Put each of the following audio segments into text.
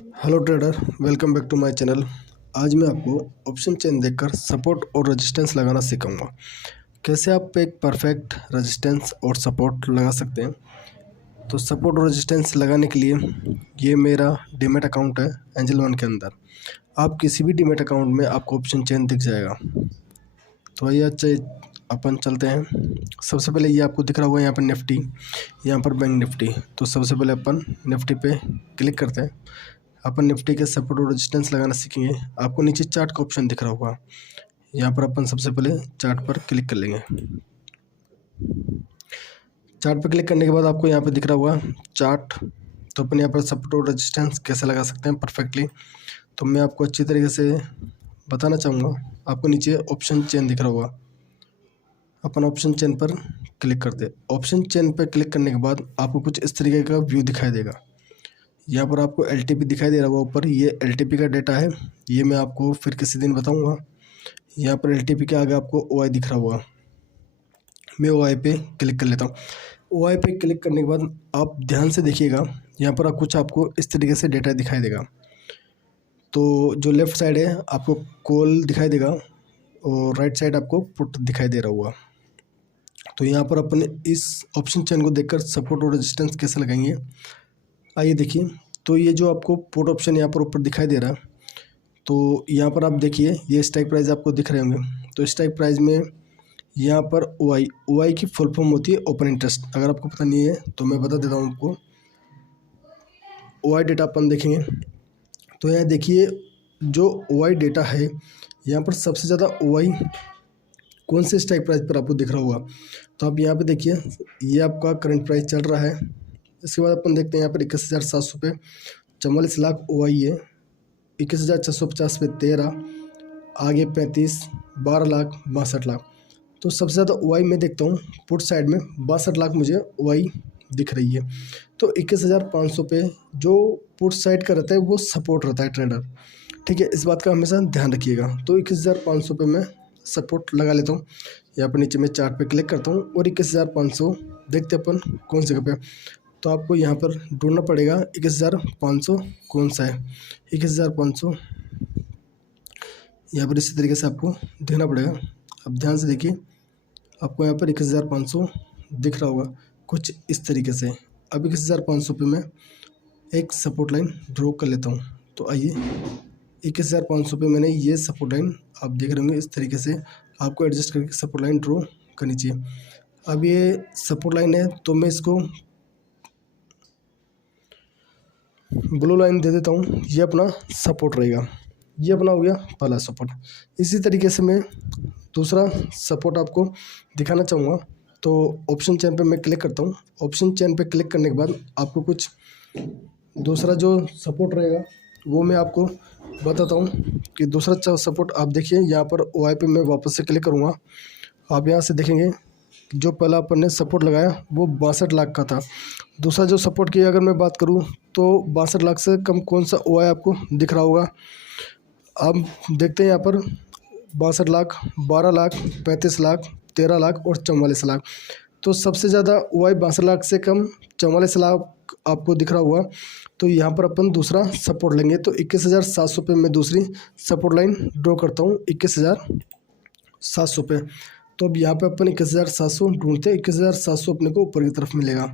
Hello trader, welcome back to my channel. आज मैं आपको ऑप्शन चेन देखकर सपोर्ट और रेजिस्टेंस लगाना सिखाऊंगा। कैसे आप एक परफेक्ट रेजिस्टेंस और सपोर्ट लगा सकते हैं। तो सपोर्ट और रेजिस्टेंस लगाने के लिए ये मेरा डीमैट अकाउंट है एंजल वन के अंदर। आप किसी भी डीमैट अकाउंट में आपको ऑप्शन चेन दिख जाएगा। तो आइए अच्छा अपन चलते हैं। सबसे पहले ये आपको दिख रहा होगा यहाँ पर निफ्टी, यहाँ पर बैंक निफ्टी। तो सबसे पहले अपन निफ्टी पे क्लिक करते हैं। अपन निफ्टी के सपोर्ट और रेजिस्टेंस लगाना सीखेंगे। आपको नीचे चार्ट का ऑप्शन दिख रहा होगा, यहाँ पर अपन सबसे पहले चार्ट पर क्लिक कर लेंगे। चार्ट पर क्लिक करने के बाद आपको यहाँ पर दिख रहा होगा चार्ट। तो अपन यहाँ पर सपोर्ट और रेजिस्टेंस कैसे लगा सकते हैं परफेक्टली, तो मैं आपको अच्छी तरीके से बताना चाहूँगा। आपको नीचे ऑप्शन चेन दिख रहा होगा, अपन ऑप्शन चेन पर क्लिक करते। ऑप्शन चेन पर क्लिक करने के बाद आपको कुछ इस तरीके का व्यू दिखाई देगा। यहाँ पर आपको LTP दिखाई दे रहा होगा ऊपर, ये LTP का डेटा है। ये मैं आपको फिर किसी दिन बताऊंगा। यहाँ पर LTP के आगे आपको OI दिख रहा होगा। मैं OI पे क्लिक कर लेता हूँ। OI पे क्लिक करने के बाद आप ध्यान से देखिएगा, यहाँ पर कुछ आपको इस तरीके से डेटा दिखाई देगा। तो जो लेफ़्ट साइड है आपको कॉल दिखाई देगा और राइट साइड आपको पुट दिखाई दे रहा होगा। तो यहाँ पर अपने इस ऑप्शन चेन को देखकर सपोर्ट और रेजिस्टेंस कैसे लगाएंगे, आइए देखिए। तो ये जो आपको पुट ऑप्शन यहाँ पर ऊपर दिखाई दे रहा है, तो यहाँ पर आप देखिए ये स्ट्राइक प्राइस आपको दिख रहे होंगे। तो स्ट्राइक प्राइस में यहाँ पर OI की फुल फॉर्म होती है ओपन इंटरेस्ट। अगर आपको पता नहीं है तो मैं बता देता हूँ आपको। OI डेटा अपन देखेंगे तो यहाँ देखिए जो OI डेटा है, यहाँ पर सबसे ज़्यादा OI कौन से स्ट्राइक प्राइस पर आपको दिख रहा होगा। तो आप यहाँ पे देखिए ये आपका करंट प्राइस चल रहा है। इसके बाद अपन देखते हैं यहाँ पर 21,700 पे 44 लाख OI है। 21,650 पे 13, आगे 35, 12 लाख, 62 लाख। तो सबसे ज़्यादा OI मैं देखता हूँ पुट साइड में, 62 लाख मुझे OI दिख रही है। तो 21,500 पे जो पुट साइड का रहता है वो सपोर्ट रहता है ट्रेडर, ठीक है। इस बात का हमेशा ध्यान रखिएगा। तो 21,500 पे मैं सपोर्ट लगा लेता हूँ। यहाँ पर नीचे मैं चार्ट पे क्लिक करता हूँ और 21,500 देखते अपन कौन सी जगह पे। तो आपको यहाँ पर ढूंढना पड़ेगा 21,500 कौन सा है। 21,500 यहाँ पर इसी तरीके से आपको देखना पड़ेगा। अब ध्यान से देखिए, आपको यहाँ पर 21,500 दिख रहा होगा कुछ इस तरीके से। अब 21,500 पे मैं एक सपोर्ट लाइन ड्रॉ कर लेता हूँ। तो आइए 21,500 पे मैंने ये सपोर्ट लाइन आप देख रहे होंगे इस तरीके से आपको एडजस्ट करके सपोर्ट लाइन ड्रॉ करनी चाहिए। अब ये सपोर्ट लाइन है तो मैं इसको ब्लू लाइन दे देता हूँ। ये अपना सपोर्ट रहेगा, ये अपना हो गया पहला सपोर्ट। इसी तरीके से मैं दूसरा सपोर्ट आपको दिखाना चाहूँगा। तो ऑप्शन चेन पे मैं क्लिक करता हूँ। ऑप्शन चेन पे क्लिक करने के बाद आपको कुछ दूसरा जो सपोर्ट रहेगा वो मैं आपको बताता हूँ कि दूसरा सपोर्ट आप देखिए। यहाँ पर OI पे मैं वापस से क्लिक करूँगा। आप यहाँ से देखेंगे जो पहला अपन ने सपोर्ट लगाया वो 62 लाख का था। दूसरा जो सपोर्ट की अगर मैं बात करूँ तो 62 लाख से कम कौन सा OI आपको दिख रहा होगा। अब देखते हैं यहाँ पर 62 लाख, 12 लाख, 35 लाख, 13 लाख और 44 लाख। तो सबसे ज़्यादा OI 62 लाख से कम 44 लाख आपको दिख रहा होगा। तो यहाँ पर अपन दूसरा सपोर्ट लेंगे। तो 21,700 पे मैं दूसरी सपोर्ट लाइन ड्रॉ करता हूँ 21,700 पे। तो अब यहाँ पे अपन 21,700 ढूंढते हैं। 21,700 अपने को ऊपर की तरफ मिलेगा।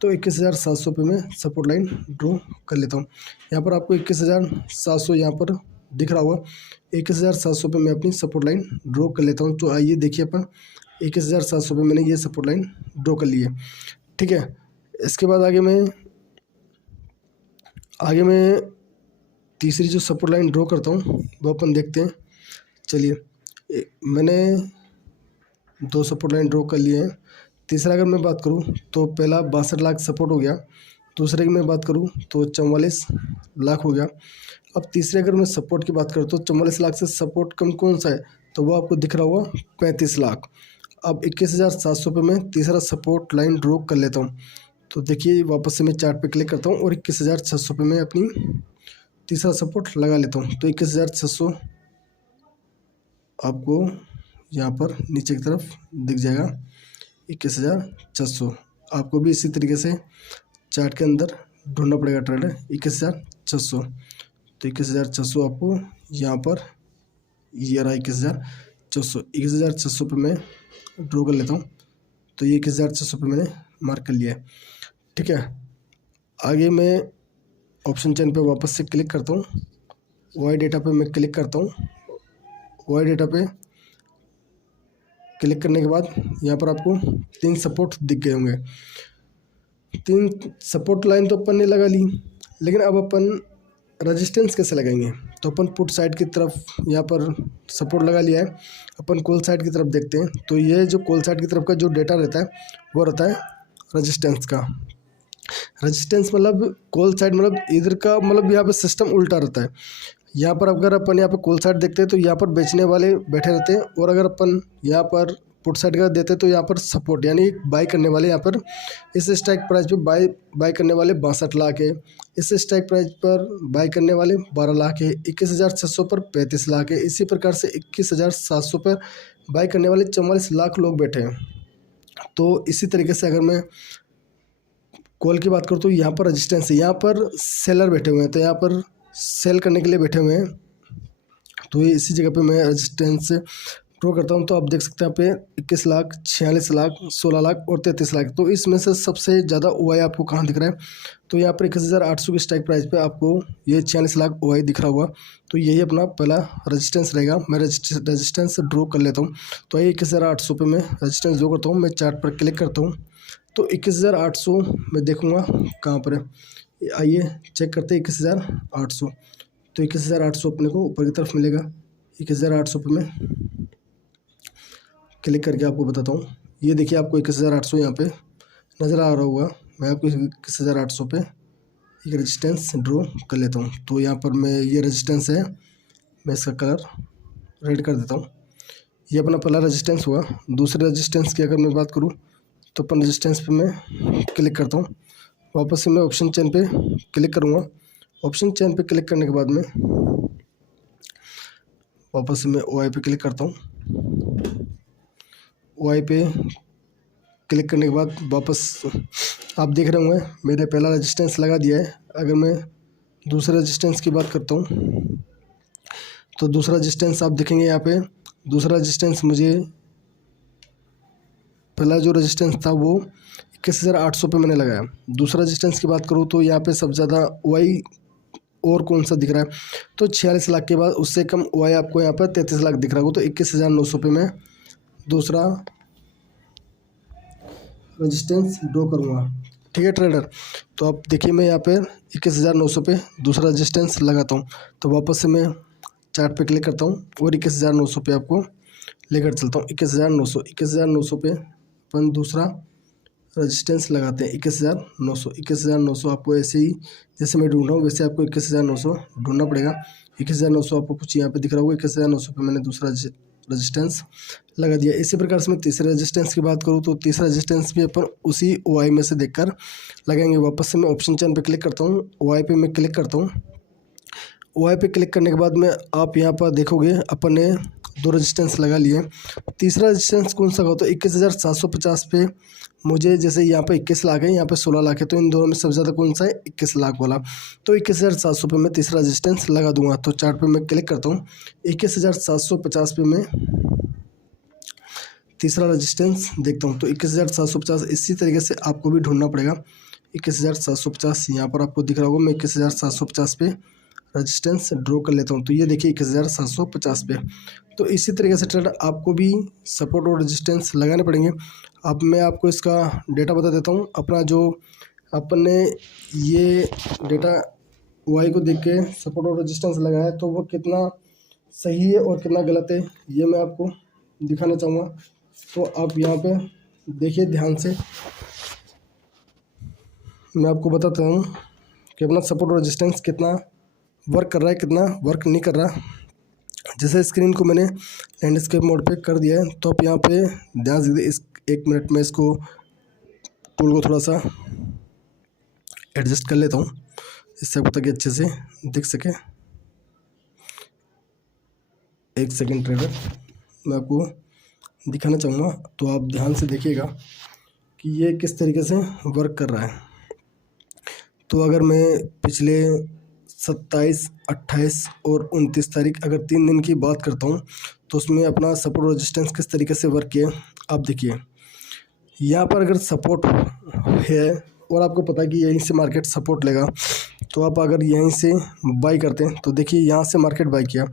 तो 21,700 पे मैं सपोर्ट लाइन ड्रॉ कर लेता हूँ। यहाँ पर आपको 21,700 यहाँ पर दिख रहा होगा। 21,700 पे मैं अपनी सपोर्ट लाइन ड्रॉ कर लेता हूँ। तो आइए देखिए अपन 21,700 पे मैंने ये सपोर्ट लाइन ड्रॉ कर ली है, ठीक है। इसके बाद आगे मैं तीसरी जो सपोर्ट लाइन ड्रॉ करता हूँ वो अपन देखते हैं। चलिए मैंने 2 सपोर्ट लाइन ड्रॉ कर लिए हैं। तीसरा अगर मैं बात करूँ तो पहला 62 लाख सपोर्ट हो गया। दूसरे की मैं बात करूँ तो 44 लाख हो गया। अब तीसरे अगर मैं सपोर्ट की बात करूँ तो 44 लाख से सपोर्ट कम कौन सा है, तो वो आपको दिख रहा होगा 35 लाख। अब 21,700 पे मैं तीसरा सपोर्ट लाइन ड्रॉ कर लेता हूँ। तो देखिए वापस से मैं चार्ट पे क्लिक करता हूँ और 21,600 पे मैं अपनी तीसरा सपोर्ट लगा लेता हूँ। तो 21,600 आपको यहाँ पर नीचे की तरफ दिख जाएगा। 21,600 आपको भी इसी तरीके से चार्ट के अंदर ढूंढना पड़ेगा ट्रेडर 21,600। तो 21,600 आपको यहाँ पर ये रहा 21,600। 21,600 पे मैं ड्रॉ कर लेता हूँ। तो ये 21,600 पे मैंने मार्क कर लिया है। ठीक है, आगे मैं ऑप्शन चेन पे वापस से क्लिक करता हूँ। वाई डेटा पे मैं क्लिक करता हूँ। वाई डेटा पे क्लिक करने के बाद यहाँ पर आपको 3 सपोर्ट दिख गए होंगे। 3 सपोर्ट लाइन तो अपन ने लगा ली, लेकिन अब अपन रेजिस्टेंस कैसे लगाएंगे? तो अपन पुट साइड की तरफ यहाँ पर सपोर्ट लगा लिया है, अपन कॉल साइड की तरफ देखते हैं। तो ये जो कॉल साइड की तरफ का जो डेटा रहता है वो रहता है रेजिस्टेंस का। रेजिस्टेंस मतलब कॉल साइड, मतलब इधर का, मतलब यहाँ पे सिस्टम उल्टा रहता है। यहाँ पर अगर अपन यहाँ पे कॉल साइड देखते हैं तो यहाँ पर बेचने वाले बैठे रहते हैं, और अगर अपन यहाँ पर पुट साइड का देते हैं तो यहाँ पर सपोर्ट यानी बाई करने वाले यहाँ पर इस स्ट्राइक प्राइस पे बाई करने वाले 62 लाख है, इस स्ट्राइक प्राइस पर बाई करने वाले 12 लाख है, 21,600 पर 35 लाख है, इसी प्रकार से 21,700 पर बाई करने वाले 44 लाख लोग बैठे हैं। तो इसी तरीके से अगर मैं कॉल की बात करूँ तो यहाँ पर रेजिस्टेंस है, यहाँ पर सेलर बैठे हुए हैं, तो यहाँ पर सेल करने के लिए बैठे हुए हैं। तो ये इसी जगह पे मैं रेजिस्टेंस ड्रॉ करता हूँ। तो आप देख सकते हैं यहाँ पे 21 लाख, 46 लाख, 16 लाख और 33 लाख। तो इसमें से सबसे ज़्यादा ओआई आपको कहाँ दिख रहा है? तो यहाँ पर 21,800 की स्ट्राइक प्राइस पे आपको ये 46 लाख ओआई दिख रहा होगा। तो यही अपना पहला रेजिस्टेंस रहेगा। मैं रेजिस्टेंस ड्रॉ कर लेता हूँ। तो ये 21,800 पे मैं रेजिस्टेंस ड्रॉ करता हूँ। मैं चार्ट पर क्लिक करता हूँ तो 21,800 मैं देखूँगा कहाँ पर है। आइए चेक करते हैं 21,800। तो 21,800 अपने को ऊपर की तरफ मिलेगा। 21,800 पे मैं क्लिक करके आपको बताता हूँ। ये देखिए आपको 21,800 यहाँ पे नज़र आ रहा होगा। मैं आपको 21,800 पे एक रेजिस्टेंस ड्रॉ कर लेता हूँ। तो यहाँ पर मैं ये रेजिस्टेंस है, मैं इसका कलर रेड कर देता हूँ। ये अपना पहला रेजिस्टेंस हुआ। दूसरे रेजिस्टेंस की अगर मैं बात करूँ तो अपन रेजिस्टेंस पे मैं क्लिक करता हूँ। वापस से मैं ऑप्शन चेन पे क्लिक करूँगा। ऑप्शन चेन पे क्लिक करने के बाद में वापस से मैं ओआई पे क्लिक करता हूँ। ओआई पे क्लिक करने के बाद वापस आप देख रहे होंगे मैंने पहला रेजिस्टेंस लगा दिया है। अगर मैं दूसरे रेजिस्टेंस की बात करता हूँ तो दूसरा रेजिस्टेंस आप देखेंगे यहाँ पे। दूसरा रेजिस्टेंस मुझे पहला जो रेजिस्टेंस था वो 21,800 पे मैंने लगाया। दूसरा रेजिस्टेंस की बात करूँ तो यहाँ पे सबसे ज़्यादा ओआई और कौन सा दिख रहा है? तो 46 लाख के बाद उससे कम ओआई आपको यहाँ पर 33 लाख दिख रहा होगा। तो 21,900 पे मैं दूसरा रेजिस्टेंस ड्रॉ करूँगा। ठीक है ट्रेडर, तो आप देखिए मैं यहाँ पे 21,900 पे दूसरा रेजिस्टेंस लगाता हूँ। तो वापस से मैं चार्ट पे क्लिक करता हूँ और 21,900 पे आपको लेकर चलता हूँ। 21,900 पे अपन दूसरा रेजिस्टेंस लगाते हैं 21,900। 21,900 आपको ऐसे ही जैसे मैं ढूंढ रहा हूँ वैसे आपको 21,900 ढूंढना पड़ेगा। 21,900 आपको कुछ यहाँ पे दिख रहा होगा। 21,900 पे मैंने दूसरा रेजिस्टेंस लगा दिया। इसी प्रकार से मैं तीसरे रेजिस्टेंस की बात करूँ तो तीसरा रेजिस्टेंस भी अपन उसी ओआई में से देखकर लगाएंगे। वापस से मैं ऑप्शन चेन पे क्लिक करता हूँ। ओआई पे मैं क्लिक करता हूँ। ओआई पे क्लिक करने के बाद में आप यहाँ पर देखोगे अपन ने 2 रेजिस्टेंस लगा लिए। तीसरा रेजिस्टेंस कौन सा होगा? तो 21,750 पे मुझे जैसे यहाँ पे 21 लाख है, यहाँ पे 16 लाख है, तो इन दोनों में सबसे ज़्यादा कौन सा है? 21 लाख वाला। तो 21,700 पे मैं तीसरा रेजिस्टेंस लगा दूंगा। तो चार्ट पे मैं क्लिक करता हूँ। 21,750 पे मैं तीसरा रेजिस्टेंस देखता हूँ। तो 21,750 इसी तरीके से आपको भी ढूंढना पड़ेगा। 21,750 यहाँ पर आपको दिख रहा होगा। मैं 21,750 पे रेजिस्टेंस ड्रॉ कर लेता हूँ। तो ये देखिए 21,750 पे। तो इसी तरीके से ट्रेडर आपको भी सपोर्ट और रेजिस्टेंस लगाने पड़ेंगे। अब मैं आपको इसका डेटा बता देता हूँ। अपना जो अपन ने ये डेटा वाई को देख के सपोर्ट और रेजिस्टेंस लगाया तो वो कितना सही है और कितना गलत है ये मैं आपको दिखाना चाहूँगा। तो आप यहाँ पे देखिए ध्यान से, मैं आपको बताता हूँ कि अपना सपोर्ट और रेजिस्टेंस कितना वर्क कर रहा है, कितना वर्क नहीं कर रहा। जैसे स्क्रीन को मैंने लैंडस्केप मोड पे कर दिया है तो आप यहाँ पे ध्यान से दीजिए। इस 1 मिनट में इसको टूल को थोड़ा सा एडजस्ट कर लेता हूँ इससे आपको ताकि अच्छे से दिख सके। 1 सेकेंड ट्रेडर, मैं आपको दिखाना चाहूँगा तो आप ध्यान से देखिएगा कि ये किस तरीके से वर्क कर रहा है। तो अगर मैं पिछले 27, 28 और 29 तारीख अगर 3 दिन की बात करता हूँ तो उसमें अपना सपोर्ट रेजिस्टेंस किस तरीके से वर्क किया आप देखिए। यहाँ पर अगर सपोर्ट है और आपको पता है कि यहीं से मार्केट सपोर्ट लेगा, तो आप अगर यहीं से बाई करते हैं तो देखिए यहाँ से मार्केट बाई किया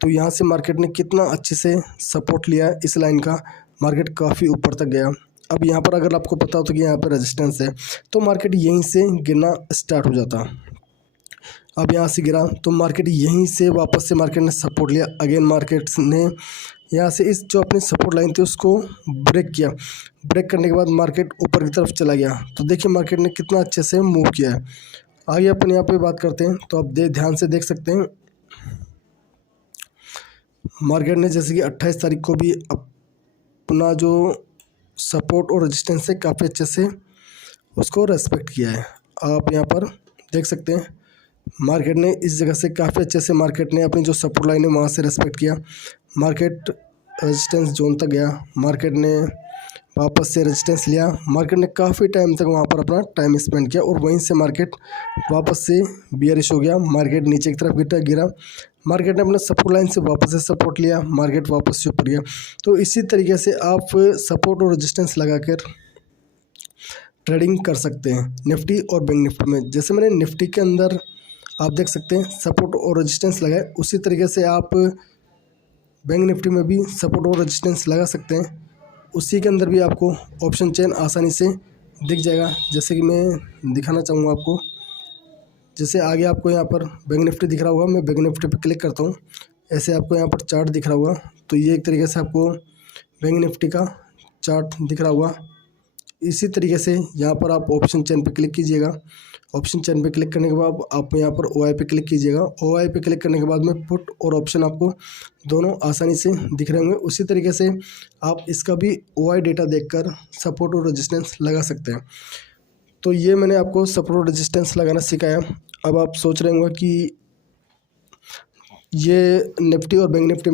तो यहाँ से मार्केट ने कितना अच्छे से सपोर्ट लिया है इस लाइन का, मार्केट काफ़ी ऊपर तक गया। अब यहाँ पर अगर आपको पता हो तो कि यहाँ पर रेजिस्टेंस है तो मार्केट यहीं से गिरना स्टार्ट हो जाता। अब यहाँ से गिरा तो मार्केट यहीं से वापस से मार्केट ने सपोर्ट लिया, अगेन मार्केट ने यहाँ से इस जो अपनी सपोर्ट लाइन थी उसको ब्रेक किया, ब्रेक करने के बाद मार्केट ऊपर की तरफ चला गया। तो देखिए मार्केट ने कितना अच्छे से मूव किया है। आगे अपन यहाँ पे बात करते हैं तो आप ध्यान से देख सकते हैं मार्केट ने जैसे कि 28 तारीख को भी अपना जो सपोर्ट और रेजिस्टेंस है काफ़ी अच्छे से उसको रेस्पेक्ट किया है। आप यहाँ पर देख सकते हैं मार्केट ने इस जगह से काफ़ी अच्छे से मार्केट ने अपनी जो सपोर्ट लाइन है वहाँ से रेस्पेक्ट किया, मार्केट रेजिस्टेंस जोन तक गया, मार्केट ने वापस से रेजिस्टेंस लिया, मार्केट ने काफ़ी टाइम तक वहाँ पर अपना टाइम स्पेंड किया और वहीं से मार्केट वापस से बियरिश हो गया, मार्केट नीचे की तरफ गिरा, मार्केट ने अपने सपोर्ट लाइन से वापस से सपोर्ट लिया, मार्केट वापस से ऊपर गया। तो इसी तरीके से आप सपोर्ट और रेजिस्टेंस लगाकर ट्रेडिंग कर सकते हैं निफ्टी और बैंक निफ्टी में। जैसे मैंने निफ्टी के अंदर आप देख सकते हैं सपोर्ट और रेजिस्टेंस लगाए, उसी तरीके से आप बैंक निफ्टी में भी सपोर्ट और रेजिस्टेंस लगा सकते हैं। उसी के अंदर भी आपको ऑप्शन चेन आसानी से दिख जाएगा, जैसे कि मैं दिखाना चाहूँगा आपको। जैसे आगे आपको यहाँ पर बैंक निफ्टी दिख रहा होगा, मैं बैंक निफ्टी पर क्लिक करता हूँ, ऐसे आपको यहाँ पर चार्ट दिख रहा होगा। तो ये एक तरीके से आपको बैंक निफ्टी का चार्ट दिख रहा होगा। इसी तरीके से यहाँ पर आप ऑप्शन चेन पे क्लिक कीजिएगा, ऑप्शन चेन पे क्लिक करने के बाद आप यहाँ पर OI पे क्लिक कीजिएगा, OI पे क्लिक करने के बाद में पुट और ऑप्शन आपको दोनों आसानी से दिख रहे होंगे। उसी तरीके से आप इसका भी OI डेटा देखकर सपोर्ट और रेजिस्टेंस लगा सकते हैं। तो ये मैंने आपको सपोर्ट और रेजिस्टेंस लगाना सिखाया। अब आप सोच रहे होंगे कि ये निफ्टी और बैंक निफ्टी